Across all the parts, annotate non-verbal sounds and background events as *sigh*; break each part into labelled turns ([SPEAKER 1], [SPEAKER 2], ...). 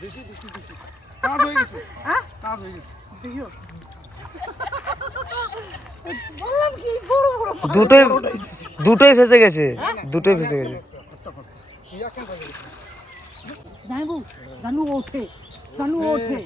[SPEAKER 1] দিছি দিছি দিছি কাজ হয়ে গেছে।
[SPEAKER 2] হ্যাঁ?
[SPEAKER 1] কাজ হয়ে গেছে।
[SPEAKER 2] দিও বললাম কি বড় বড়
[SPEAKER 3] দুটোই দুটোই ফেসে গেছে। দুটোই ফেসে গেছে।
[SPEAKER 2] জানবু জানু ওঠে জানু ওঠে।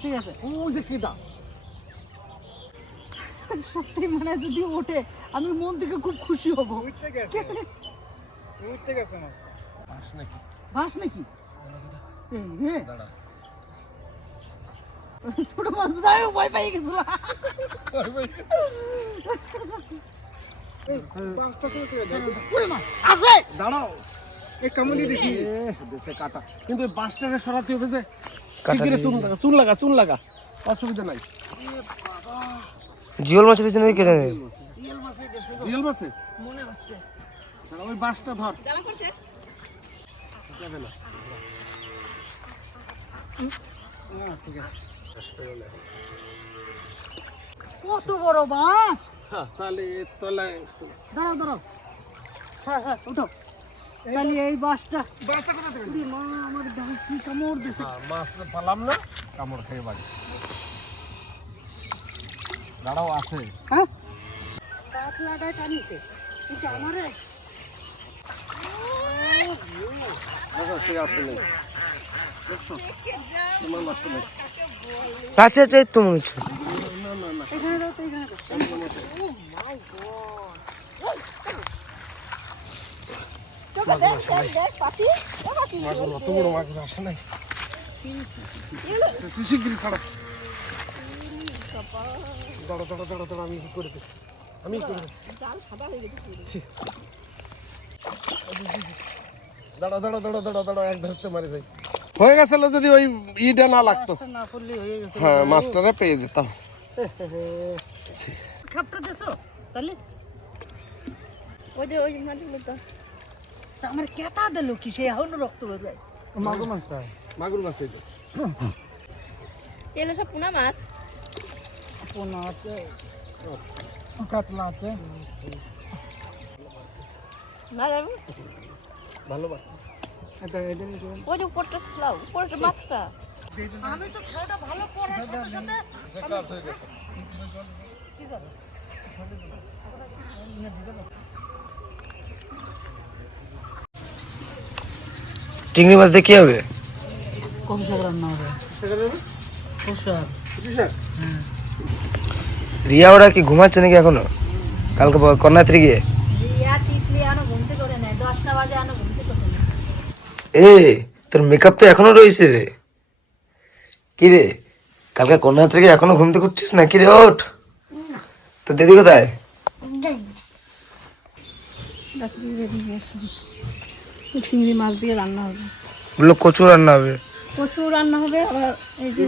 [SPEAKER 2] ঠিক আছে
[SPEAKER 1] ওই যে কিটা
[SPEAKER 2] সত্যি মানে যদি ওঠে আমি মন থেকে খুব খুশি হব।
[SPEAKER 1] উঠতে গেছে। উঠতে গেছে না। আস নাকি
[SPEAKER 2] বাস নাকি? এই ছোট মাছ যাই ভয় পাই গেছিল।
[SPEAKER 1] এই পাঁচটা করে করে দাও।
[SPEAKER 2] ওরে মা আছে।
[SPEAKER 1] দাঁড়াও। এই কামড়ি দেখি। দেশে কাটা। কিন্তু বাসটাকে সরাতে হবে যে চুন লাগা চুন লাগা চুন লাগা। অসুবিধা নাই।
[SPEAKER 3] জিওল মাছ দিয়েছে নাকি কেটে
[SPEAKER 2] মাছে
[SPEAKER 1] মাছে
[SPEAKER 2] মনে হচ্ছে।
[SPEAKER 1] দাঁড়া, ওই বাসটা ধর। যাবে না। হ্যাঁ,
[SPEAKER 2] কত বড় বাস
[SPEAKER 1] হ্যাঁ, তাহলে তলায়
[SPEAKER 2] দাঁড়াও দাঁড়াও। হ্যাঁ হ্যাঁ উঠো। তাহলে এই বাসটা
[SPEAKER 1] বাসটা কোথা থেকে?
[SPEAKER 2] মা আমার গাল কি কামড় দিছে।
[SPEAKER 1] হ্যাঁ, মাছ তো পালাম না কামড় খেয়ে বাড়ি দাঁড়াও আছে।
[SPEAKER 2] হ্যাঁ? পাতলাটায় টানিছে কিন্তু আমারে
[SPEAKER 1] দেখো সে আসে
[SPEAKER 3] আচ্ছা এই তো মনে
[SPEAKER 1] আমি করে আমি। দাঁড়া দাঁড়া দাঁড়া দাঁড়া দাঁড়া এক ধরতে মারি যাই হয়ে গেছিল যদি ওই ইটা না লাগতো।
[SPEAKER 2] হয়ে গেছে।
[SPEAKER 1] হ্যাঁ মাস্টারে পেয়ে যেতাম।
[SPEAKER 2] আমার কেতা দিল কি? সে এখন রক্ত বেরোয়।
[SPEAKER 1] মাগুর মাছটা মাগুর মাছ।
[SPEAKER 4] এগুলো সব পোনা মাছ?
[SPEAKER 2] পোনা আছে।
[SPEAKER 1] কাতলা আছে।
[SPEAKER 4] না
[SPEAKER 1] ভালো বাড়ছে
[SPEAKER 4] ওই যে উপরটা খোলাও উপরটা মাছটা।
[SPEAKER 2] আমি তো খেলাটা ভালো পড়ার সাথে সাথে
[SPEAKER 1] কাজ হয়ে গেছে।
[SPEAKER 3] চিংড়ি মাছ দিয়ে কি হবে?
[SPEAKER 2] কম শাক রান্না হবে। কম শাক
[SPEAKER 3] রিয়া ওরা কি ঘুমাচ্ছে নাকি এখনও? কালকে কন্যাত্রী গিয়ে?
[SPEAKER 4] রিয়া ঘুমতে করে নেয় দশটা বাজে
[SPEAKER 3] এ তোর মেকআপ তো এখনও রয়েছে রে। কি রে কালকে কন্যা থেকে এখনও ঘুমতে করছিস না কি রে? ওঠ। তো দিদি কোথায়?
[SPEAKER 4] চিংড়ি মাছ দিয়ে রান্না হবে।
[SPEAKER 3] বলল কচু রান্না হবে।
[SPEAKER 4] প্রচুর রান্না হবে আবার এই যে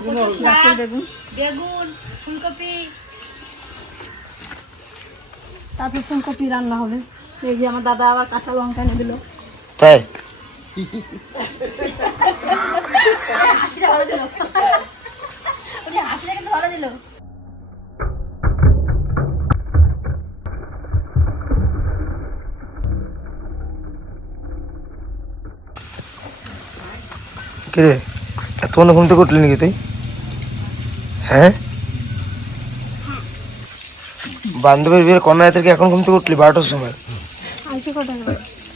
[SPEAKER 4] গাছের বেগুন।
[SPEAKER 5] বেগুন ফুলকপি।
[SPEAKER 4] তারপর ফুলকপি রান্না হবে। এই যে আমার দাদা আবার কাঁচা লঙ্কা এনে দিল।
[SPEAKER 3] তাই?
[SPEAKER 4] হাসিটা কিন্তু ভালো দিল
[SPEAKER 3] কি রে? এতক্ষণ ঘুমতে করলি নাকি তুই? হ্যাঁ? বান্ধবীর বিয়ের কন্যাত্রীকে এখন ঘুমতে উঠলি? বারোটার সময়?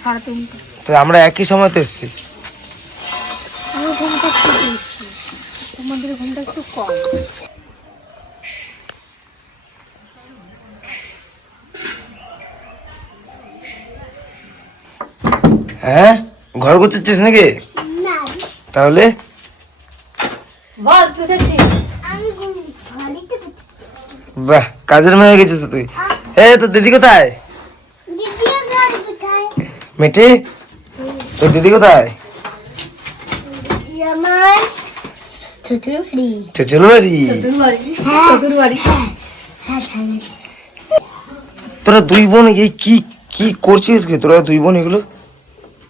[SPEAKER 4] সাড়ে তিনটে।
[SPEAKER 3] তো আমরা একই এসেছি।
[SPEAKER 4] তোমাদের ঘুমটা একটু কম।
[SPEAKER 3] হ্যাঁ? ঘর গুছাচ্ছিস নাকি? তাহলে?
[SPEAKER 5] বল
[SPEAKER 3] বাহ কাজের মেয়ে গেছিস তো তুই। এ তো দিদি কোথায়?
[SPEAKER 5] দিদি কোথায়
[SPEAKER 3] মিটি তোর দিদি কোথায়?
[SPEAKER 5] হ্যাঁ। হ্যাঁ জানাচ্ছি
[SPEAKER 3] তোরা দুই বোন এই কি কি করছিস কি? তোরা দুই বোন এগুলো?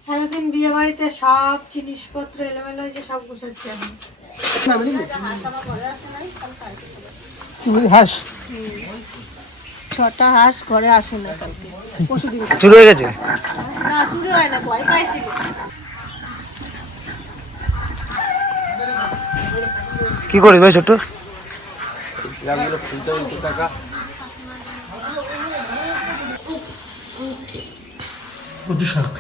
[SPEAKER 4] এতদিন বিয়ে বাড়িতে সব জিনিসপত্র এলোমেলো হয়েছে সব গুছাচ্ছি আমি।
[SPEAKER 1] হাস।
[SPEAKER 4] ছটা হাঁস ঘরে আসে না কালকে।
[SPEAKER 3] চুরি হয়ে গেছে?
[SPEAKER 4] না চুরি হয় না ভয় পাইছিল
[SPEAKER 3] কি করিস ভাই ছোট্ট?
[SPEAKER 2] কচু শাক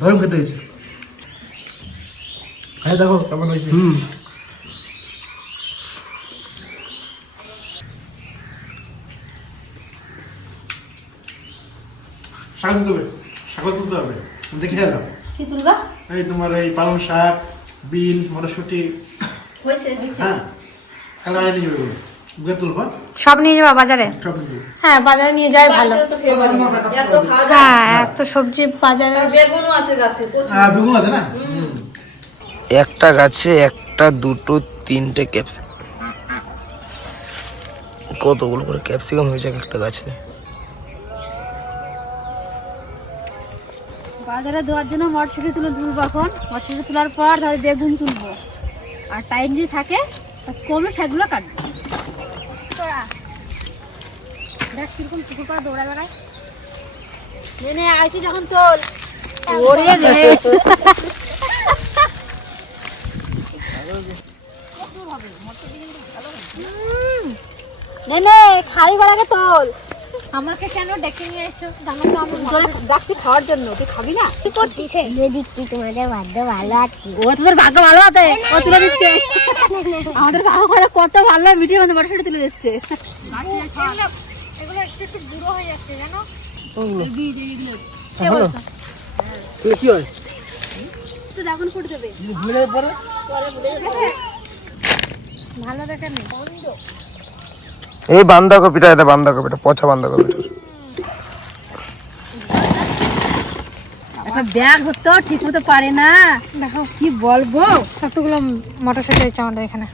[SPEAKER 2] দারুণ খেতে হয়েছে। হ্যাঁ দেখো কেমন হয়েছে। হুম। শাক তুলতে হবে শাক তুলতে হবে। দেখে এলাম।
[SPEAKER 5] কি তুলবা?
[SPEAKER 2] এই তোমার এই পালং শাক বিন মটরশুঁটি।
[SPEAKER 5] হয়েছে হয়েছে।
[SPEAKER 2] হ্যাঁ কালো আয় নিয়ে যাবে।
[SPEAKER 4] সব নিয়ে যাবা বাজারে?
[SPEAKER 2] নিয়ে যাবে।
[SPEAKER 4] হ্যাঁ বাজারে নিয়ে যাই ভালো।
[SPEAKER 5] খেয়ে
[SPEAKER 4] হ্যাঁ এত সবজি বাজারে
[SPEAKER 5] বেগুনও আছে গাছে
[SPEAKER 2] বেগুন আছে না?
[SPEAKER 3] একটা গাছে একটা দুটো তিনটে ক্যাপসিকাম কতগুলো করে ক্যাপসিকাম হয়েছে এক একটা গাছে?
[SPEAKER 6] বাজারে দেওয়ার জন্য মটরশুঁটি তুলে তুলবো এখন। মটরশুঁটি তোলার পর ধর বেগুন তুলবো। আর টাইম যদি থাকে কমে সেগুলো কাটবো দেখ কীরকম পুকুর পাড়া দৌড়া বেড়ায়। নে নে আইসি যখন তোল। ওরে রে। *laughs* নে নে খাই তোল।
[SPEAKER 4] আমাকে কেন ডেকে নিয়ে এসো জানো তো আমি
[SPEAKER 6] তোরা ডাকছি খাওয়ার জন্য তুই খাবি না? কি করছিস
[SPEAKER 5] দেখছি তোমাদের ভাগ্য ভালো আছে।
[SPEAKER 6] ও তোদের ভাগ্য ভালো আছে? ও তুলে দিচ্ছে। আমাদের করে কত ভালো মিটিয়ে আমাদের মটরশুটি তুলে দিচ্ছে
[SPEAKER 4] এগুলো একটু একটু বুড়ো হয়ে যাচ্ছে জানো
[SPEAKER 2] কি হয়
[SPEAKER 6] তো ফুটে
[SPEAKER 2] ভুলে পরে
[SPEAKER 4] ভালো
[SPEAKER 3] এই বাঁধাকপিটা এটা বাঁধাকপিটা পচা বাঁধাকপিটা
[SPEAKER 6] ব্যাগ হতো ঠিক মতো পারে না।
[SPEAKER 4] দেখো
[SPEAKER 6] কি বলব?
[SPEAKER 4] কতগুলো মোটরসাইকেল আমাদের এখানে।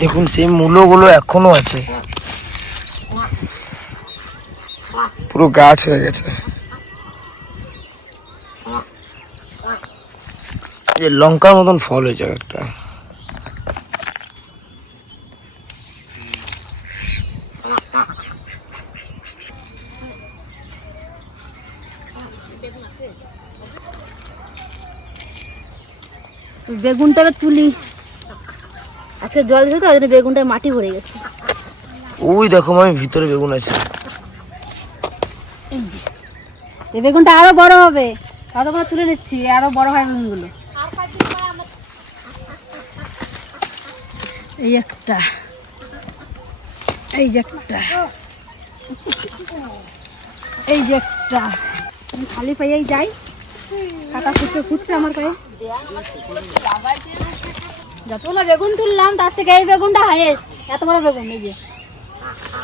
[SPEAKER 3] দেখুন, সেই মূলগুলো এখনও আছে। পুরো গাছ হয়ে গেছে। এই লঙ্কার মতন ফল হয়েছে একটা
[SPEAKER 6] বেগুনটা তুলি। আজকে জল দিয়েছে তো ওই জন্য বেগুনটা মাটি ভরে গেছে।
[SPEAKER 3] ওই দেখো আমি ভিতরে বেগুন আছে।
[SPEAKER 6] এই বেগুনটা আরও বড় হবে। ততক্ষণ তুলে নিচ্ছি আরও বড় হয় বেগুনগুলো। এই একটা। এই যে একটা। এই যে একটা। আমি খালি পাইয়াই যাই। কাটা ফুটে ফুটছে আমার পায়ে যতগুলো বেগুন তুললাম তার থেকে এই বেগুনটা হাইয়েস্ট এত বড় বেগুন এই যে।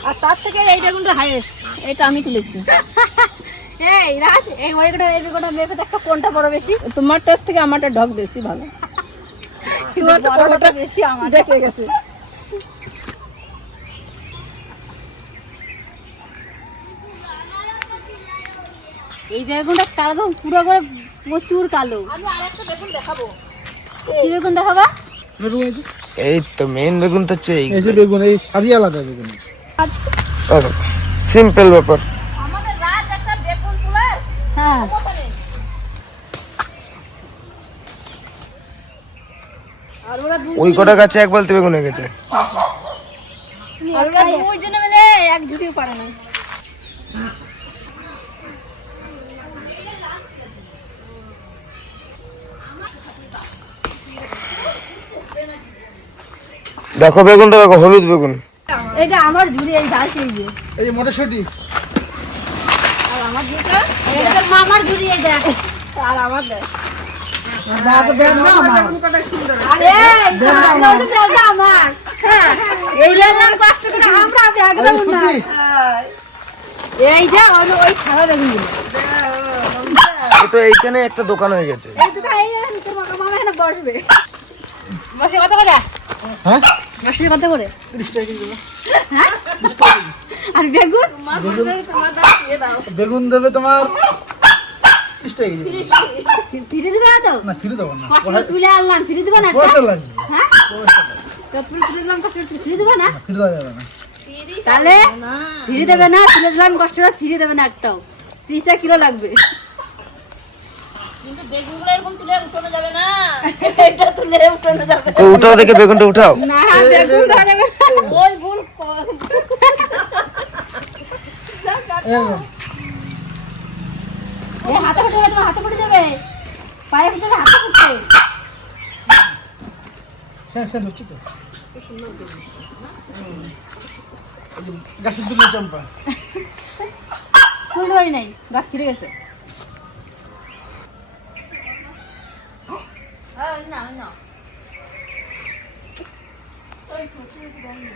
[SPEAKER 6] আর তার থেকে এই বেগুনটা হাইয়েস্ট এটা আমি তুলেছি। *laughs* এই রাজ এই ওইটা এই বেগুনটা মেপে দেখো কোনটা বড় বেশি।
[SPEAKER 5] তোমার টেস্ট থেকে আমারটা ঢক বেশি ভালো। *laughs*
[SPEAKER 6] বড়টা বেশি আমার
[SPEAKER 5] দেখে গেছে।
[SPEAKER 6] এই বেগুনটা কালো পুরো করে প্রচুর কালো। আমি আরেকটা বেগুন দেখাবো। কি বেগুন দেখাবা?
[SPEAKER 3] এই তো মেইন বেগুন তো হচ্ছে এই
[SPEAKER 2] যে বেগুন এই সারি আলাদা বেগুন।
[SPEAKER 3] সিম্পল ব্যাপার।
[SPEAKER 6] হ্যাঁ। আর ওরা দু
[SPEAKER 3] ওই কটা গাছে এক বালতি বেগুন হয়ে গেছে?
[SPEAKER 6] আর ওরা দুজনে মিলে এক ঝুড়িও পারে না।
[SPEAKER 3] দেখো বেগুনটা দেখো হলুদ বেগুন।
[SPEAKER 6] এটা আমার ঝুড়ি এই ডাল এই যে
[SPEAKER 2] এই মটরশুঁটি
[SPEAKER 6] এটা তোর মামার ঝুড়ি এই দেখ।
[SPEAKER 5] আর আমার দেখ।
[SPEAKER 6] আরে আমার। হ্যাঁ আমরা
[SPEAKER 3] তো এইখানে একটা দোকান হয়ে গেছে।
[SPEAKER 6] এই দুটো এই যে মামা মামা এখানে বসবে। কত করে
[SPEAKER 2] হ্যাঁ? দেবো।
[SPEAKER 6] হ্যাঁ? আর বেগুন?
[SPEAKER 7] বেগুন? দেবে তোমার
[SPEAKER 6] ফিরে দিবে না তো?
[SPEAKER 7] না ফিরে দেবো না।
[SPEAKER 6] তুলে আনলাম ফিরে দিবে না? হ্যাঁ? তুলে দিলাম কষ্ট ফিরে দিবে না?
[SPEAKER 7] ফিরে দেওয়া যাবে না।
[SPEAKER 6] তাহলে ফিরে দেবে না তুলে দিলাম কষ্টটা ফিরে দেবে না একটাও। তিরিশটা কিলো লাগবে।
[SPEAKER 5] কিন্তু বেগুনগুলো এরকম তুলে উঠানো যাবে না। *laughs* এটা তুলে উঠানো যাবে
[SPEAKER 3] তো উঠাও দেখে বেগুনটা উঠাও।
[SPEAKER 6] না বেগুন দেওয়া
[SPEAKER 5] ওই ভুল ক-
[SPEAKER 6] হাতে ফুটে যাবে হাতে ফুটে যাবে। পায়ে হাতে ফুটে
[SPEAKER 7] হ্যাঁ হ্যাঁ তো। গাছের চম্পা।
[SPEAKER 6] ফুল বাড়ি নাই গাছ ছিঁড়ে গেছে। না। না।